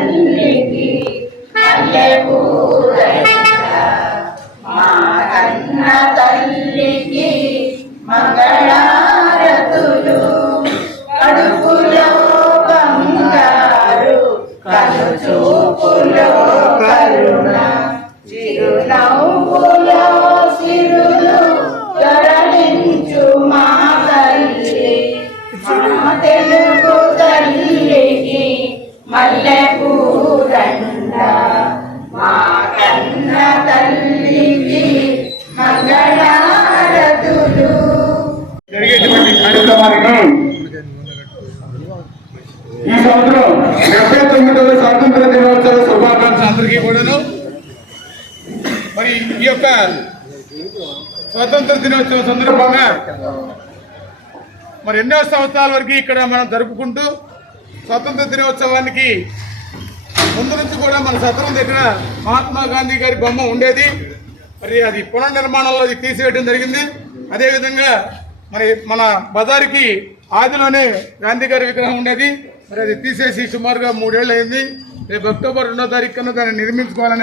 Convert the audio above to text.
తల్లికి మా కన్న తల్లికి మంగళారతులు కడుపులో బంగారు కనుచూపులో కరుణ చిరునవ్వులో సిరులు కరణించు మా తల్లి మా తెలుగు తల్లికి మల్లెపూదండ మా కన్న తల్లికి మంగళారతులు. జరిగేటువంటి కార్యక్రమానికి ఈ సంవత్సరం 79వ స్వాతంత్ర దినోత్సవ శుభాకాంక్షలు అందరికీ కూడాను. మరి ఈ యొక్క స్వాతంత్ర దినోత్సవం సందర్భంగా మరి ఎన్నో సంవత్సరాల వరకు ఇక్కడ మనం జరుపుకుంటూ స్వాతంత్ర దినోత్సవానికి ముందు నుంచి కూడా మన సత్రం దగ్గర మహాత్మా గాంధీ గారి బొమ్మ ఉండేది. మరి అది పునర్నిర్మాణంలో అది తీసివేయడం జరిగింది. అదేవిధంగా మరి మన బజార్కి ఆదిలోనే గాంధీ గారి విగ్రహం ఉండేది. మరి అది తీసేసి సుమారుగా 3 ఏళ్ళు అయింది. రేపు అక్టోబర్ 2వ తారీఖున దాన్ని నిర్మించుకోవాలని